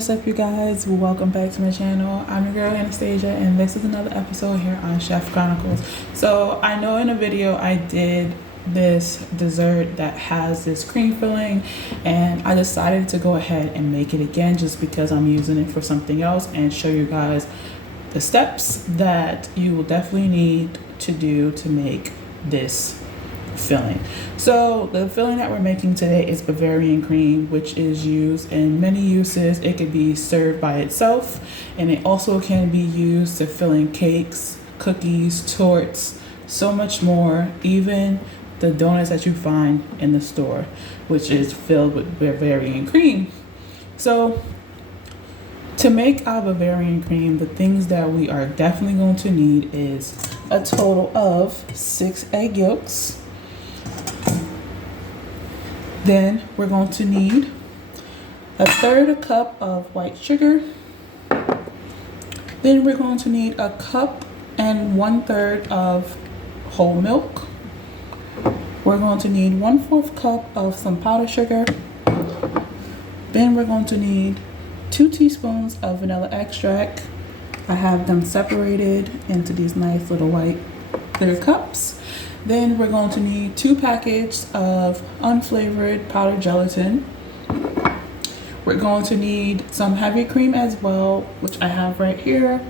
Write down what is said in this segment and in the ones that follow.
What's up, you guys? Welcome back to my channel. I'm your girl Anastasia, and this is another episode here on Chef Chronicles. So I know in a video I did this dessert that has this cream filling, and I decided to go ahead and make it again just because I'm using it for something else and show you guys the steps that you will definitely need to do to make this filling. So the filling that we're making today is Bavarian cream, which is used in many uses. It could be served by itself, and it also can be used to fill in cakes, cookies, torts, so much more, even the donuts that you find in the store, which is filled with Bavarian cream. So to make our Bavarian cream, the things that we are definitely going to need is a total of 6 egg yolks. Then we're going to need a third cup of white sugar. Then we're going to need a cup and 1/3 of whole milk. We're going to need 1/4 cup of some powdered sugar. Then we're going to need 2 teaspoons of vanilla extract. I have them separated into these nice little white clear cups. Then we're going to need 2 packages of unflavored powdered gelatin. We're going to need some heavy cream as well, which I have right here,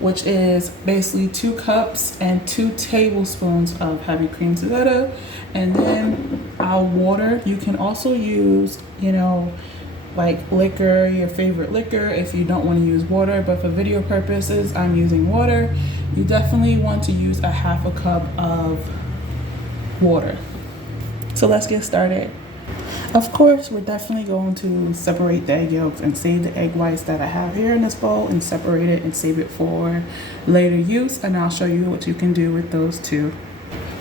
which is basically 2 cups and 2 tablespoons of heavy cream together. And then our water. You can also use, like liquor, your favorite liquor, if you don't want to use water, but for video purposes, I'm using water. You definitely want to use a 1/2 cup of water. So let's get started. Of course, we're definitely going to separate the egg yolks and save the egg whites that I have here in this bowl, and separate it and save it for later use, and I'll show you what you can do with those too.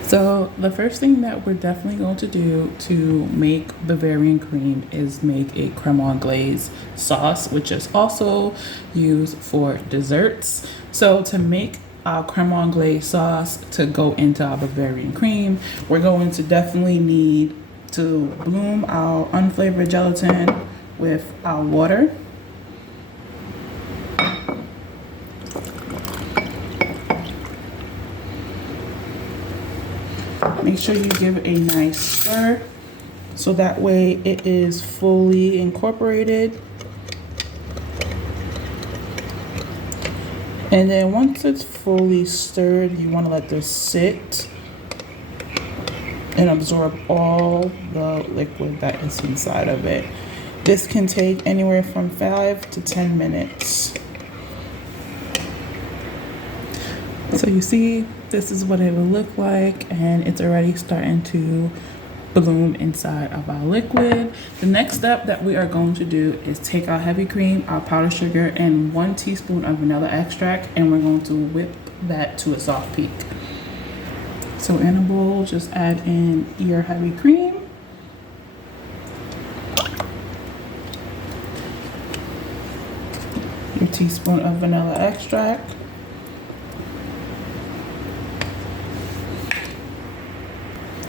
So the first thing that we're definitely going to do to make Bavarian cream is make a creme anglaise sauce, which is also used for desserts. So to make our creme anglaise sauce to go into our Bavarian cream, we're going to definitely need to bloom our unflavored gelatin with our water. Make sure you give it a nice stir so that way it is fully incorporated. And then once it's fully stirred, you want to let this sit and absorb all the liquid that is inside of it. This can take anywhere from 5 to 10 minutes. So you see, this is what it will look like, and it's already starting to bloom inside of our liquid. The next step that we are going to do is take our heavy cream, our powdered sugar, and 1 teaspoon of vanilla extract, and we're going to whip that to a soft peak. So in a bowl, just add in your heavy cream, your teaspoon of vanilla extract,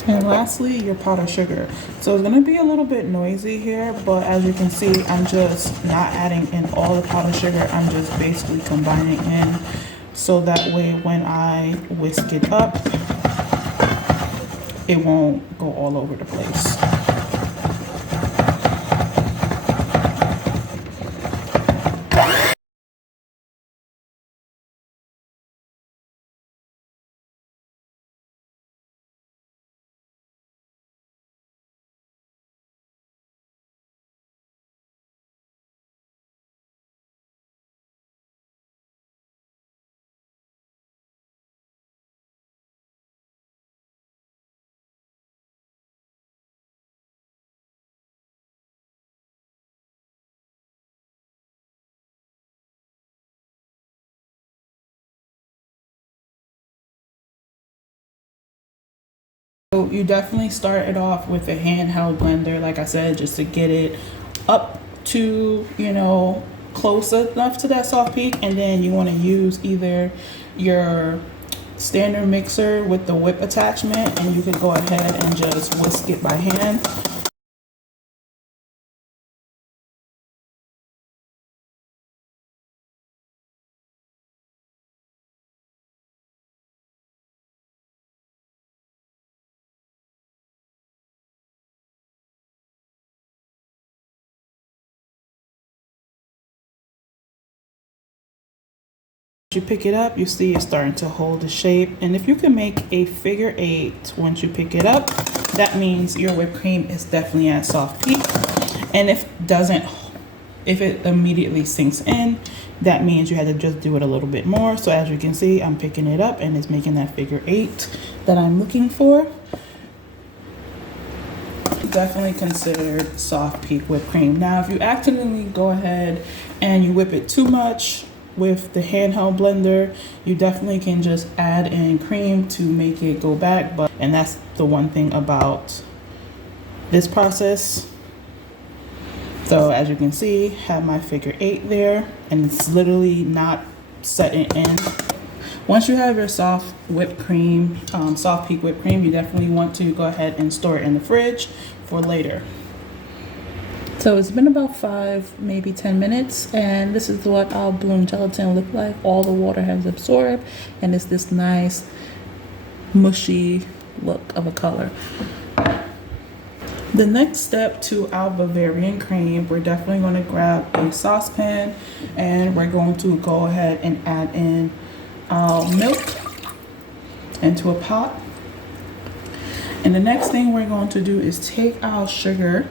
and lastly, your powdered sugar. So it's gonna be a little bit noisy here, but as you can see, I'm just not adding in all the powdered sugar. I'm just basically combining in, so that way when I whisk it up, it won't go all over the place. So you definitely start it off with a handheld blender, like I said, just to get it up to, close enough to that soft peak. And then you want to use either your standard mixer with the whip attachment, and you can go ahead and just whisk it by hand. you pick it up, you see it's starting to hold the shape. And if you can make a figure 8 once you pick it up, that means your whipped cream is definitely at soft peak. And if it immediately sinks in, that means you had to just do it a little bit more. So as you can see, I'm picking it up and it's making that figure 8 that I'm looking for. Definitely considered soft peak whipped cream. Now, if you accidentally go ahead and you whip it too much with the handheld blender, you definitely can just add in cream to make it go back. And that's the one thing about this process. So as you can see, have my figure 8 there, and it's literally not setting in. Once you have your soft whipped cream, soft peak whipped cream, you definitely want to go ahead and store it in the fridge for later. So it's been about 5, maybe 10 minutes, and this is what our bloom gelatin look like. All the water has absorbed, and it's this nice mushy look of a color. The next step to our Bavarian cream, we're definitely going to grab a saucepan, and we're going to go ahead and add in our milk into a pot. And the next thing we're going to do is take our sugar,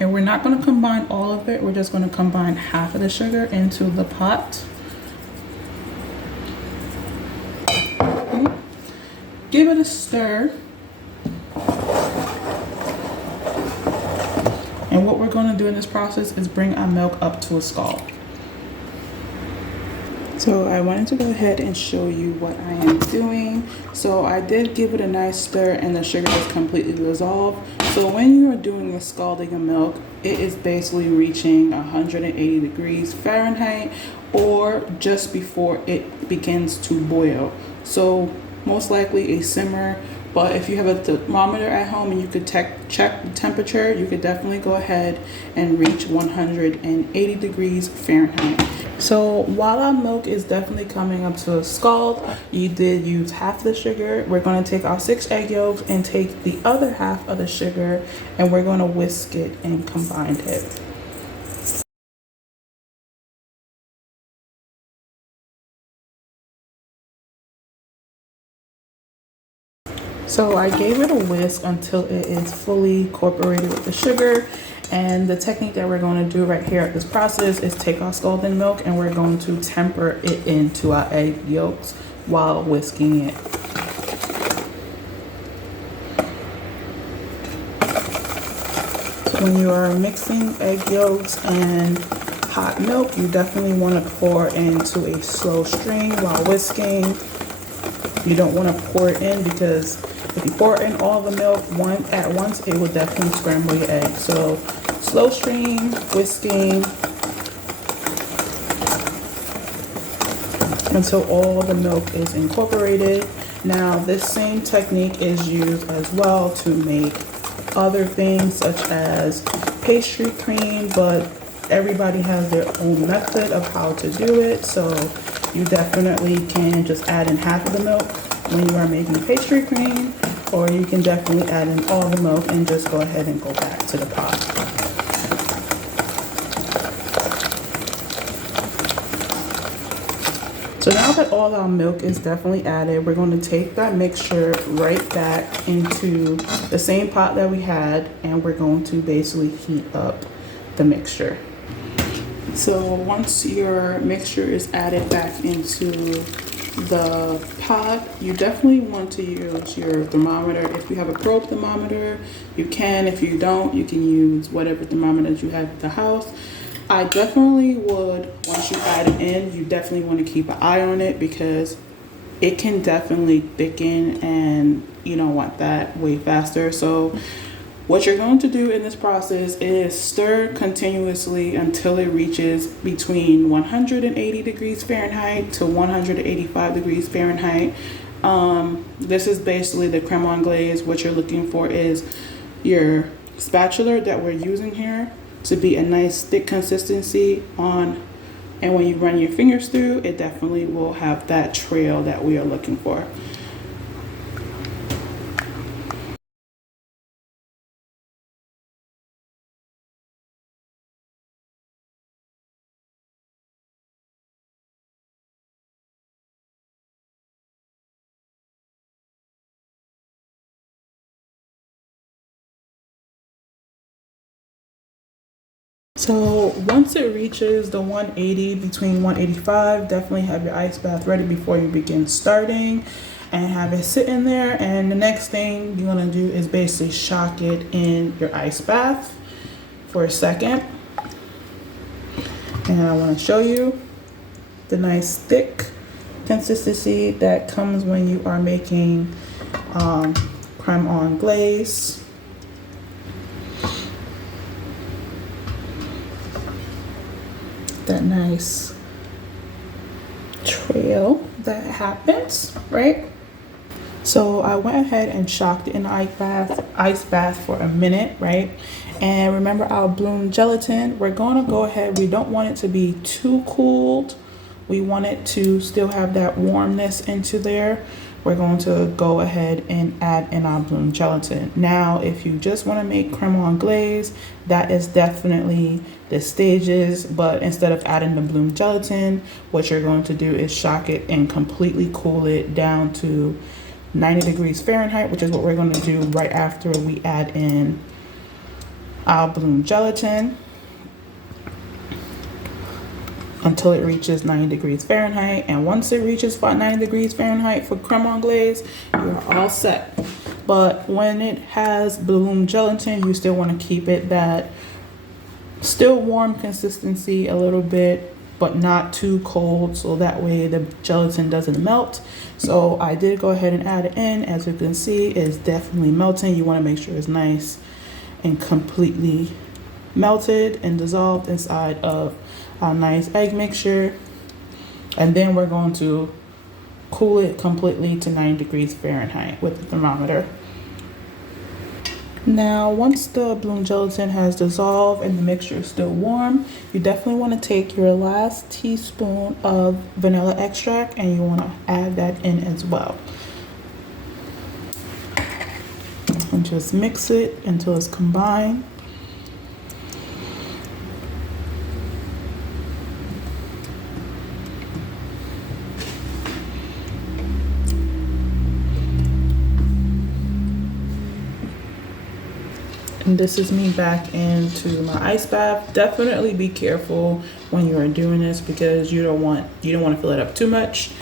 and we're not going to combine all of it. We're just going to combine half of the sugar into the pot. Give it a stir. And what we're going to do in this process is bring our milk up to a scald. So I wanted to go ahead and show you what I am doing. So I did give it a nice stir and the sugar is completely dissolved. So when you are doing the scalding of milk, it is basically reaching 180 degrees Fahrenheit or just before it begins to boil. So most likely a simmer, but if you have a thermometer at home and you could check the temperature, you could definitely go ahead and reach 180 degrees Fahrenheit. So while our milk is definitely coming up to a scald, you did use half the sugar. We're going to take our 6 egg yolks and take the other half of the sugar, and we're going to whisk it and combine it. So I gave it a whisk until it is fully incorporated with the sugar. And the technique that we're going to do right here at this process is take our scalding milk and we're going to temper it into our egg yolks while whisking it. So when you are mixing egg yolks and hot milk, you definitely want to pour into a slow stream while whisking. You don't want to pour it in because if you pour in all the milk at once, it will definitely scramble your eggs. So slow stream, whisking until all the milk is incorporated. Now this same technique is used as well to make other things such as pastry cream, but everybody has their own method of how to do it. So you definitely can just add in half of the milk when you are making pastry cream, or you can definitely add in all the milk and just go ahead and go back to the pot. So now that all our milk is definitely added, we're going to take that mixture right back into the same pot that we had, and we're going to basically heat up the mixture. So once your mixture is added back into the pot, you definitely want to use your thermometer. If you have a probe thermometer, you can. If you don't, you can use whatever thermometer you have at the house. I definitely would, once you add it in, you definitely want to keep an eye on it because it can definitely thicken and you don't want that way faster. So what you're going to do in this process is stir continuously until it reaches between 180 degrees Fahrenheit to 185 degrees Fahrenheit. This is basically the creme anglaise. What you're looking for is your spatula that we're using here to be a nice thick consistency on, and when you run your fingers through, it definitely will have that trail that we are looking for. So once it reaches the 180, between 185, definitely have your ice bath ready before you begin starting and have it sit in there. And the next thing you're gonna do is basically shock it in your ice bath for a second. And I wanna show you the nice thick consistency that comes when you are making creme anglaise. That nice trail that happens, right? So I went ahead and shocked it in the ice bath for a minute, right? And remember our bloom gelatin, we're gonna go ahead, we don't want it to be too cooled. We want it to still have that warmness into there. We're going to go ahead and add in our bloom gelatin. Now, if you just want to make creme anglaise, that is definitely the stages, but instead of adding the bloom gelatin, what you're going to do is shock it and completely cool it down to 90 degrees Fahrenheit, which is what we're going to do right after we add in our bloom gelatin, until it reaches 90 degrees Fahrenheit. And once it reaches about 90 degrees Fahrenheit for creme anglaise, you're all set. But when it has bloom gelatin, you still want to keep it that still warm consistency a little bit, but not too cold, so that way the gelatin doesn't melt. So I did go ahead and add it in. As you can see, it's definitely melting. You want to make sure it's nice and completely melted and dissolved inside of our nice egg mixture. And then we're going to cool it completely to 90 degrees Fahrenheit with the thermometer. Now, once the bloom gelatin has dissolved and the mixture is still warm, you definitely want to take your last teaspoon of vanilla extract and you want to add that in as well. And just mix it until it's combined. And this is me back into my ice bath. Definitely be careful when you are doing this because you don't want to fill it up too much,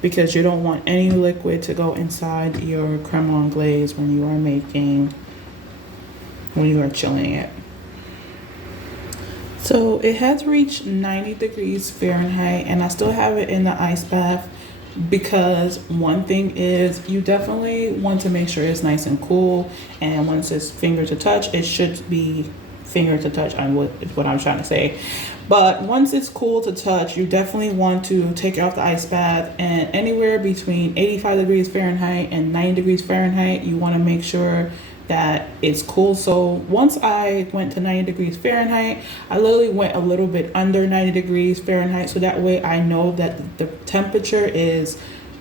because you don't want any liquid to go inside your creme anglaise when you are chilling it. So it has reached 90 degrees Fahrenheit and I still have it in the ice bath, because one thing is you definitely want to make sure it's nice and cool, and once it's finger to touch, it should be finger to touch on what I'm trying to say. But once it's cool to touch, you definitely want to take it off the ice bath, and anywhere between 85 degrees Fahrenheit and 90 degrees Fahrenheit, you want to make sure that it's cool. So once I went to 90 degrees Fahrenheit, I literally went a little bit under 90 degrees Fahrenheit, so that way I know that the temperature is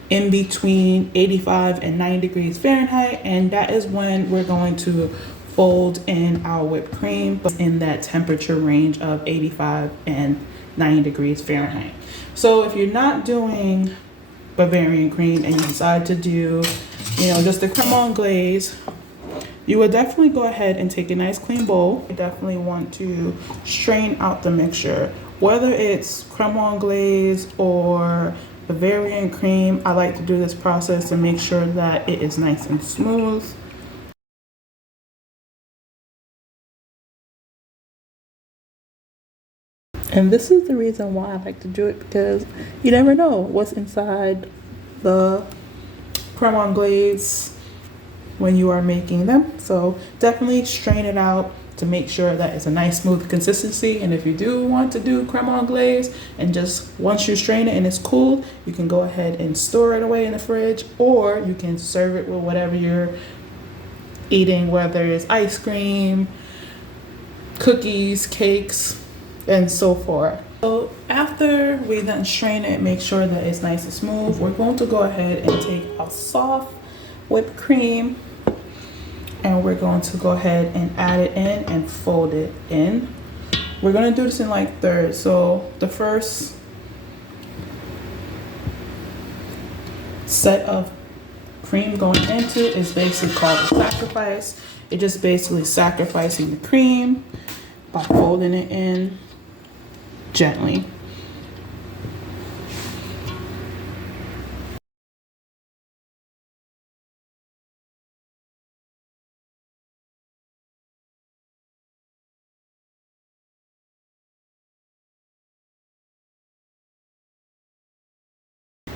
in between 85 and 90 degrees Fahrenheit, and that is when we're going to fold in our whipped cream, but in that temperature range of 85 and 90 degrees Fahrenheit. So if you're not doing Bavarian cream and you decide to do, just the creme anglaise, you would definitely go ahead and take a nice clean bowl. You definitely want to strain out the mixture. Whether it's creme anglaise or Bavarian cream, I like to do this process to make sure that it is nice and smooth. And this is the reason why I like to do it, because you never know what's inside the creme anglaise when you are making them. So definitely strain it out to make sure that it's a nice smooth consistency. And if you do want to do creme anglaise, and just once you strain it and it's cool, you can go ahead and store it away in the fridge, or you can serve it with whatever you're eating, whether it's ice cream, cookies, cakes, and so forth. So after we then strain it, make sure that it's nice and smooth, we're going to go ahead and take a soft whipped cream and we're going to go ahead and add it in and fold it in. We're going to do this in like thirds. So the first set of cream going into it is basically called a sacrifice. It's just basically sacrificing the cream by folding it in gently.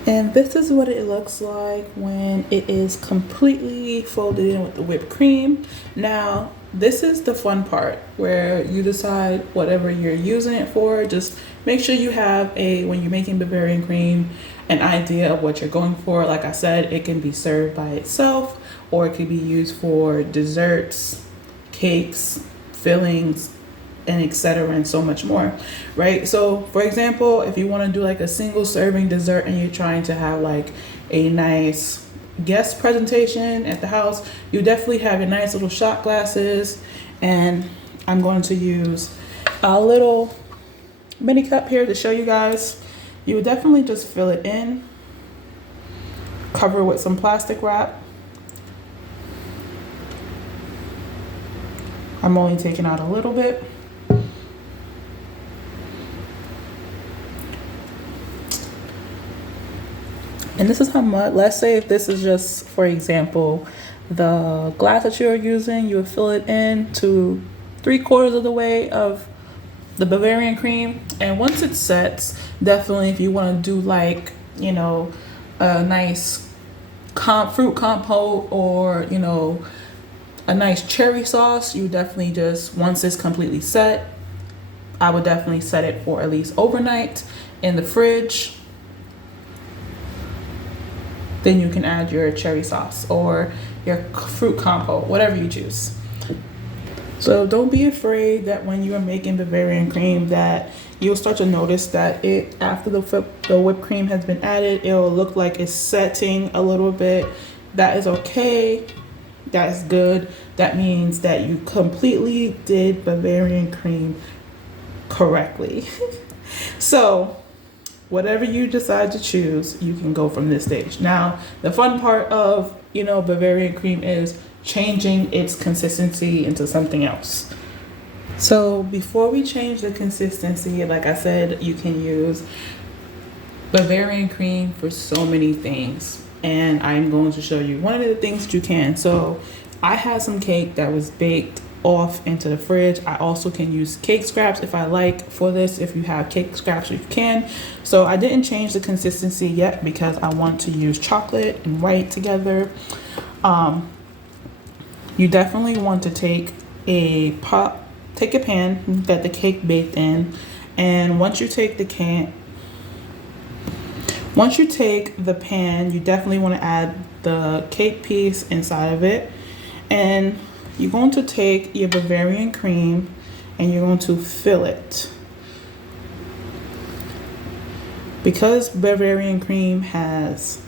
And this is what it looks like when it is completely folded in with the whipped cream. Now, this is the fun part where you decide whatever you're using it for. Just make sure you have when you're making Bavarian cream, an idea of what you're going for. Like I said, it can be served by itself or it could be used for desserts, cakes, fillings, and etc. and so much more, right? So for example, if you want to do like a single serving dessert and you're trying to have like a nice guest presentation at the house, you definitely have your nice little shot glasses. And I'm going to use a little mini cup here to show you guys. You would definitely just fill it in, cover it with some plastic wrap. I'm only taking out a little bit. And this is how much, let's say if this is just, for example, the glass that you're using, you would fill it in to 3/4 of the way of the Bavarian cream. And once it sets, definitely if you want to do like, you know, a nice fruit compote or, you know, a nice cherry sauce, you definitely just, once it's completely set, I would definitely set it for at least overnight in the fridge. Then you can add your cherry sauce or your fruit compote, whatever you choose. So don't be afraid that when you are making Bavarian cream that you'll start to notice that it, after the whipped cream has been added, it'll look like it's setting a little bit. That is okay. That is good. That means that you completely did Bavarian cream correctly. So whatever you decide to choose, you can go from this stage. Now, the fun part of, you know, Bavarian cream is changing its consistency into something else. So before we change the consistency, like I said, you can use Bavarian cream for so many things. And I'm going to show you one of the things that you can. So I had some cake that was baked off into the fridge. I also can use cake scraps if I like for this. If you have cake scraps, you can. So I didn't change the consistency yet because I want to use chocolate and white together. You definitely want to take a pan that the cake baked in, and once you take the pan, you definitely want to add the cake piece inside of it. And you're going to take your Bavarian cream and you're going to fill it. Because Bavarian cream has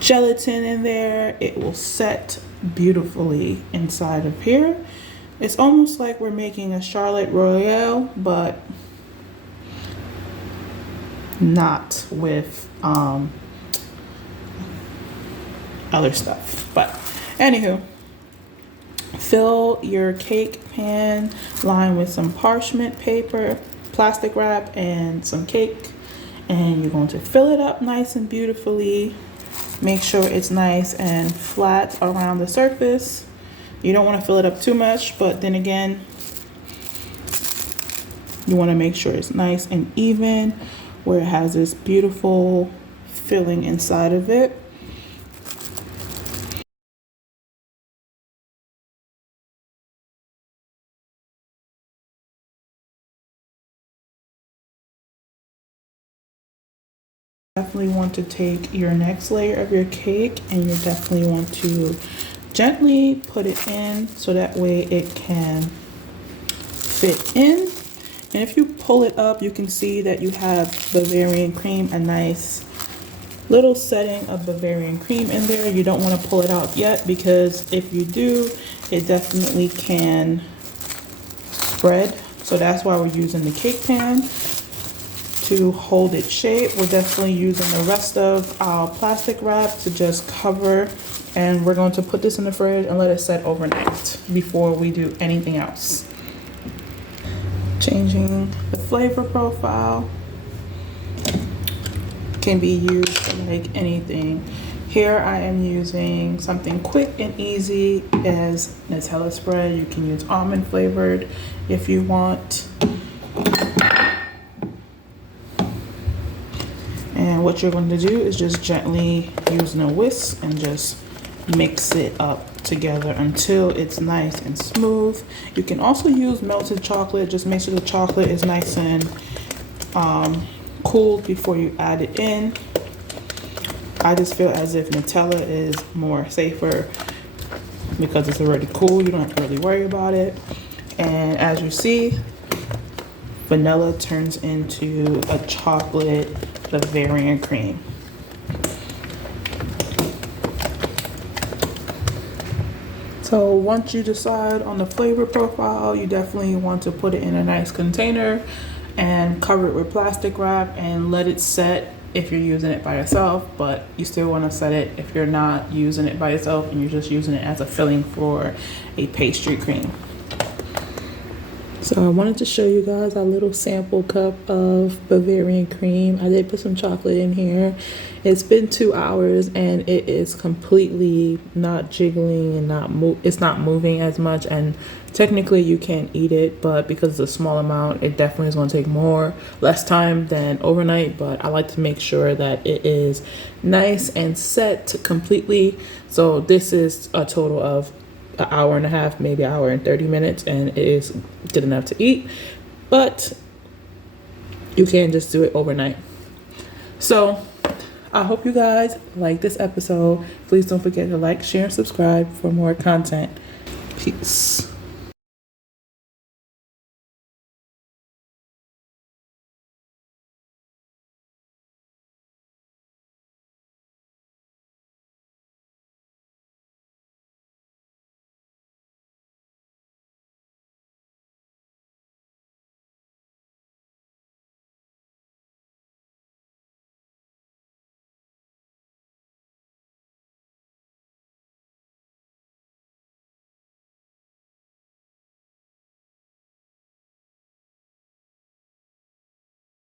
gelatin in there, it will set beautifully inside of here. It's almost like we're making a Charlotte Royale, but not with other stuff. But anywho, fill your cake pan lined with some parchment paper, plastic wrap, and some cake, and you're going to fill it up nice and beautifully. Make sure it's nice and flat around the surface. You don't want to fill it up too much, but then again, you want to make sure it's nice and even where it has this beautiful filling inside of it. Definitely want to take your next layer of your cake and you definitely want to gently put it in so that way it can fit in. And if you pull it up, you can see that you have Bavarian cream, a nice little setting of Bavarian cream in there. You don't want to pull it out yet because if you do, it definitely can spread. So that's why we're using the cake pan to hold its shape. We're definitely using the rest of our plastic wrap to just cover, and we're going to put this in the fridge and let it set overnight before we do anything else. Changing the flavor profile can be used for like anything. Here I am using something quick and easy as Nutella spread. You can use almond flavored if you want. And what you're going to do is just gently using a whisk and just mix it up together until it's nice and smooth. You can also use melted chocolate. Just make sure the chocolate is nice and cooled before you add it in. I just feel as if Nutella is more safer because it's already cool. You don't have to really worry about it. And as you see, vanilla turns into a chocolate Bavarian cream. So once you decide on the flavor profile, you definitely want to put it in a nice container and cover it with plastic wrap and let it set if you're using it by yourself, but you still want to set it if you're not using it by yourself and you're just using it as a filling for a pastry cream. So I wanted to show you guys a little sample cup of Bavarian cream. I did put some chocolate in here. It's been 2 hours and it is completely not jiggling and it's not moving as much, and technically you can eat it, but because it's a small amount, it definitely is going to take less time than overnight. But I like to make sure that it is nice and set completely. So this is a total of an hour and a half, maybe an hour and 30 minutes, and it is good enough to eat, but you can't just do it overnight. So I hope you guys like this episode. Please don't forget to like, share, and subscribe for more content. Peace.